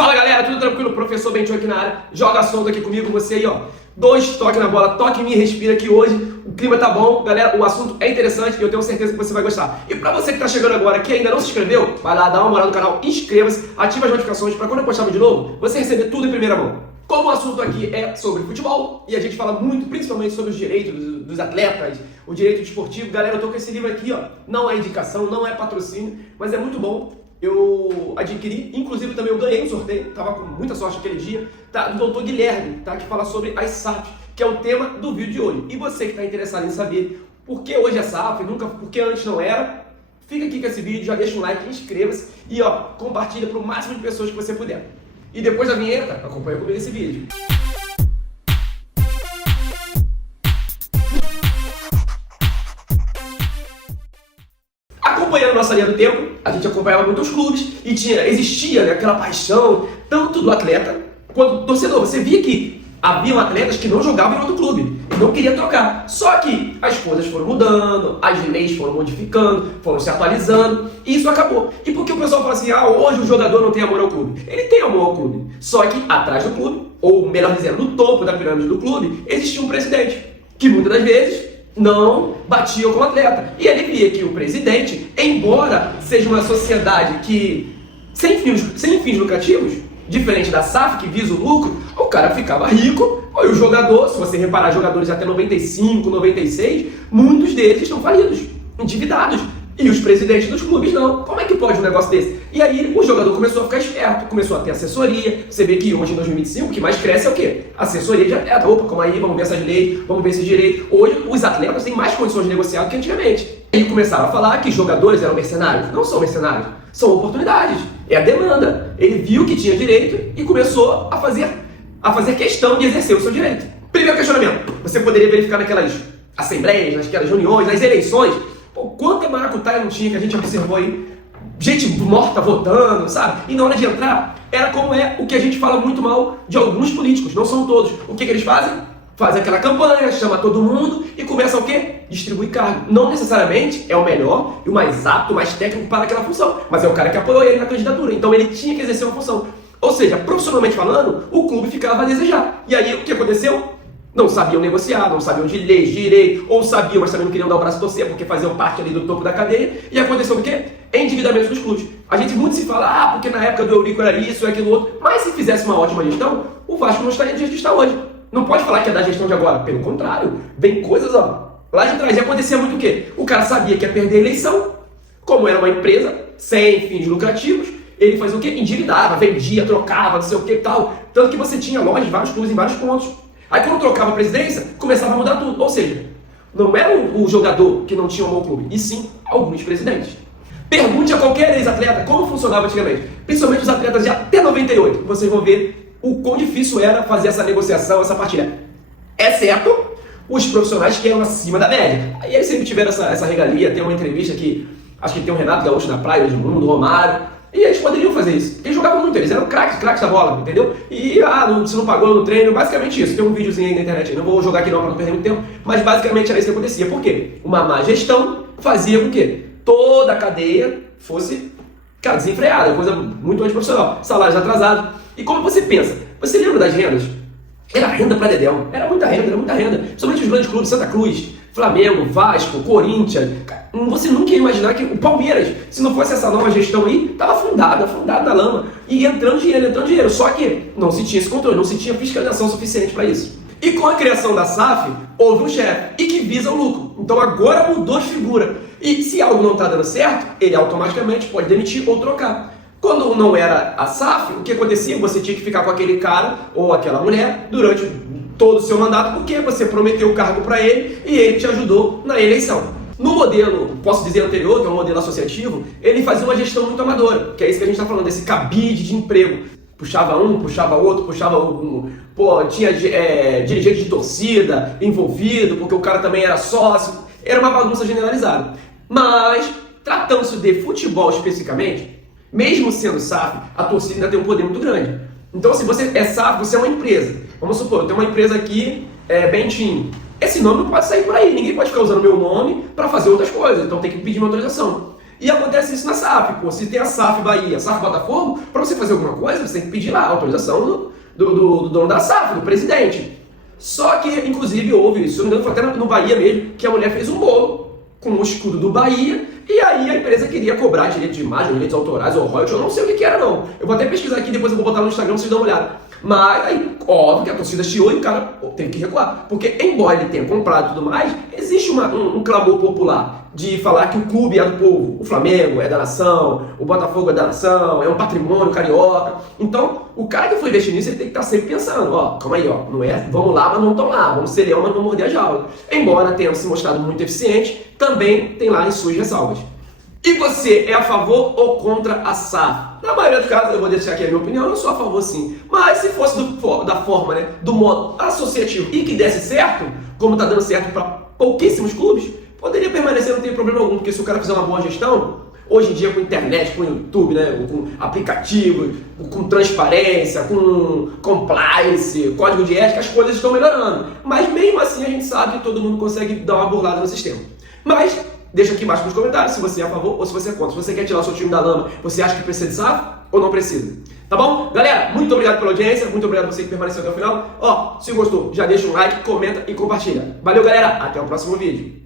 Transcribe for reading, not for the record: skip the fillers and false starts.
Fala galera, tudo tranquilo? Professor Bentinho aqui na área. Joga solto aqui comigo, você aí ó. 2 toques na bola, toque em mim e respira que hoje o clima tá bom. Galera, o assunto é interessante e eu tenho certeza que você vai gostar. E pra você que tá chegando agora que ainda não se inscreveu, vai lá, dá uma moral no canal, inscreva-se, ativa as notificações pra quando eu postar vídeo novo, você receber tudo em primeira mão. Como o assunto aqui é sobre futebol, e a gente fala muito, principalmente sobre os direitos dos atletas, o direito desportivo, galera, eu tô com esse livro aqui, ó. Não é indicação, não é patrocínio, mas é muito bom. Eu adquiri, inclusive também eu ganhei um sorteio, tava com muita sorte aquele dia, tá, do Dr. Guilherme, tá, que fala sobre as SAF, que é o tema do vídeo de hoje. E você que está interessado em saber por que hoje é SAF, por que antes não era, fica aqui com esse vídeo, já deixa um like, inscreva-se e ó, compartilha para o máximo de pessoas que você puder. E depois da vinheta, acompanha comigo esse vídeo. Acompanhando nossa linha do tempo, a gente acompanhava muitos clubes e existia, né, aquela paixão, tanto do atleta quanto do torcedor. Você via que haviam atletas que não jogavam em outro clube, não queriam trocar. Só que as coisas foram mudando, as leis foram modificando, foram se atualizando e isso acabou. E por que o pessoal fala assim, hoje o jogador não tem amor ao clube? Ele tem amor ao clube, só que atrás do clube, ou melhor dizendo, no topo da pirâmide do clube, existia um presidente, que muitas das vezes não batia com o atleta. E ele via que o presidente, embora seja uma sociedade que sem fins lucrativos, diferente da SAF, que visa o lucro, o cara ficava rico, e o jogador, se você reparar, jogadores até 95, 96, muitos deles estão falidos, endividados. E os presidentes dos clubes não. Como é que pode um negócio desse? E aí o jogador começou a ficar esperto, começou a ter assessoria. Você vê que hoje em 2025 o que mais cresce é o quê? Assessoria de atleta. Opa, calma aí, vamos ver essas leis, vamos ver esses direitos. Hoje os atletas têm mais condições de negociar do que antigamente. E começaram a falar que jogadores eram mercenários. Não são mercenários, são oportunidades. É a demanda. Ele viu que tinha direito e começou a fazer questão de exercer o seu direito. Primeiro questionamento. Você poderia verificar naquelas assembleias, naquelas reuniões, nas eleições, quanta maracutaia não tinha que a gente observou aí, gente morta votando, sabe? E na hora de entrar, era como é o que a gente fala muito mal de alguns políticos, não são todos. O que eles fazem? Fazem aquela campanha, chama todo mundo e começa o quê? Distribuir cargo. Não necessariamente é o melhor e o mais apto, o mais técnico para aquela função, mas é o cara que apoiou ele na candidatura, então ele tinha que exercer uma função. Ou seja, profissionalmente falando, o clube ficava a desejar. E aí o que aconteceu? Não sabiam negociar, não sabiam de leis, de direito, ou sabiam, mas também não queriam dar o braço a torcer porque faziam parte ali do topo da cadeia. E aconteceu o quê? Endividamento dos clubes. A gente muito se fala, porque na época do Eurico era isso, aquilo outro. Mas se fizesse uma ótima gestão, o Vasco não estaria do jeito que está hoje. Não pode falar que é da gestão de agora. Pelo contrário, vem coisas lá de trás. E acontecia muito o quê? O cara sabia que ia perder a eleição. Como era uma empresa sem fins lucrativos, ele fazia o quê? Endividava, vendia, trocava, não sei o que e tal. Tanto que você tinha lojas de vários clubes em vários pontos. Aí quando trocava a presidência, começava a mudar tudo. Ou seja, não era o jogador que não tinha um bom clube, e sim alguns presidentes. Pergunte a qualquer ex-atleta como funcionava antigamente, principalmente os atletas de até 98. Vocês vão ver o quão difícil era fazer essa negociação, essa partilha. Exceto os profissionais que eram acima da média. Aí eles sempre tiveram essa regalia. Tem uma entrevista que, acho que tem o Renato Gaúcho na praia, o Edmundo, o Romário. E eles poderiam fazer isso. Eles jogavam muito, eles eram craques da bola, entendeu? E, você não pagou no treino, basicamente isso. Tem um videozinho aí na internet, não vou jogar aqui não para não perder muito tempo, mas basicamente era isso que acontecia. Por quê? Uma má gestão fazia com que toda a cadeia fosse, desenfreada, coisa muito mais profissional. Salários atrasados. E como você pensa? Você lembra das rendas? Era renda pra dedéu. Era muita renda. Principalmente os grandes clubes, Santa Cruz, Flamengo, Vasco, Corinthians. Você nunca ia imaginar que o Palmeiras, se não fosse essa nova gestão aí, estava afundado na lama. E entrando dinheiro. Só que não se tinha esse controle, não se tinha fiscalização suficiente para isso. E com a criação da SAF, houve um chefe e que visa o lucro. Então agora mudou de figura. E se algo não está dando certo, ele automaticamente pode demitir ou trocar. Quando não era a SAF, o que acontecia? Você tinha que ficar com aquele cara ou aquela mulher durante todo o seu mandato, porque você prometeu o cargo para ele e ele te ajudou na eleição. No modelo, posso dizer anterior, que é um modelo associativo, ele fazia uma gestão muito amadora, que é isso que a gente está falando, desse cabide de emprego. Puxava um, puxava outro, tinha dirigente de torcida envolvido, porque o cara também era sócio. Era uma bagunça generalizada. Mas, tratando-se de futebol especificamente, mesmo sendo SAF, a torcida ainda tem um poder muito grande. Então, se você é SAF, você é uma empresa. Vamos supor, eu tenho uma empresa aqui, Bentinho. Esse nome não pode sair por aí, ninguém pode ficar usando meu nome para fazer outras coisas, então tem que pedir uma autorização. E acontece isso na SAF, pô. Se tem a SAF Bahia, a SAF Botafogo, para você fazer alguma coisa, você tem que pedir lá a autorização do dono da SAF, do presidente. Só que, inclusive, houve, se eu não me engano, foi até no Bahia mesmo, que a mulher fez um bolo com o escudo do Bahia, e aí a empresa queria cobrar direito de imagem, direitos autorais ou royalties, eu não sei o que era não. Eu vou até pesquisar aqui, depois eu vou botar no Instagram pra vocês darem uma olhada. Mas aí, óbvio que a torcida chiou e o cara teve que recuar. Porque, embora ele tenha comprado e tudo mais, existe um clamor popular de falar que o clube é do povo. O Flamengo é da nação, o Botafogo é da nação, é um patrimônio carioca. Então, o cara que foi investir nisso, ele tem que estar sempre pensando, ó, calma aí, ó, não é, vamos lá, mas não estão lá, vamos ser leão, mas não morder a jaula. Embora tenha se mostrado muito eficiente, também tem lá as suas ressalvas. E você é a favor ou contra a SAF? Na maioria dos casos, eu vou deixar aqui a minha opinião, eu sou a favor sim. Mas se fosse da forma, né, do modo associativo e que desse certo, como está dando certo para pouquíssimos clubes, poderia permanecer, não tem problema algum, porque se o cara fizer uma boa gestão, hoje em dia com internet, com YouTube, né, com aplicativo, com transparência, com compliance, código de ética, as coisas estão melhorando. Mas mesmo assim a gente sabe que todo mundo consegue dar uma burlada no sistema. Mas deixa aqui embaixo nos comentários se você é a favor ou se você é contra. Se você quer tirar o seu time da lama, você acha que precisa de SAF ou não precisa? Tá bom? Galera, muito obrigado pela audiência, muito obrigado a você que permaneceu até o final. Ó, se gostou, já deixa um like, comenta e compartilha. Valeu, galera, até o próximo vídeo.